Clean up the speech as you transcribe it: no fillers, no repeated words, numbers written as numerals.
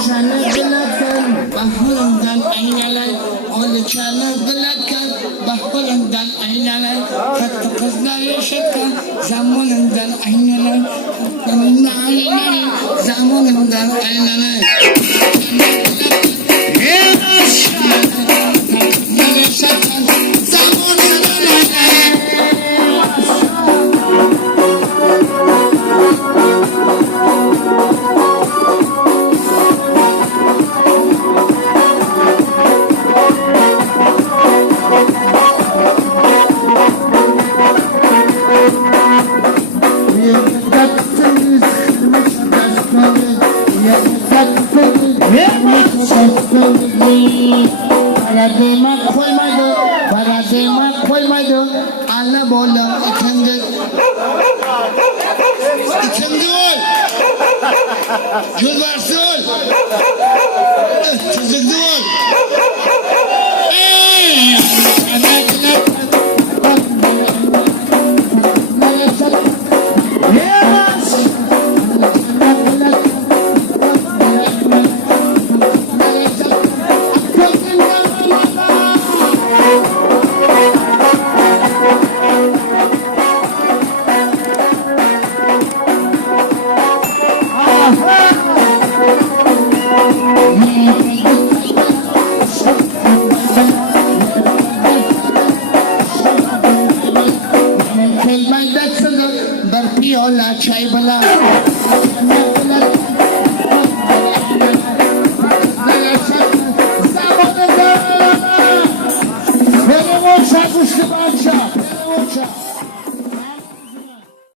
Dilakan bahulundan aynalar Olukana dilakan bahulundan aynalar Hatta kızlar yaşatkan zamanından aynalar Hatta aynalar zamanından aynalar Kızlar yaşatkan zamanından aynalar Para koymadı, anne boğulum, ikinci ol, yolbarsız ol, çocuklu ol. Berpiola çay bala Veremos a Gustavo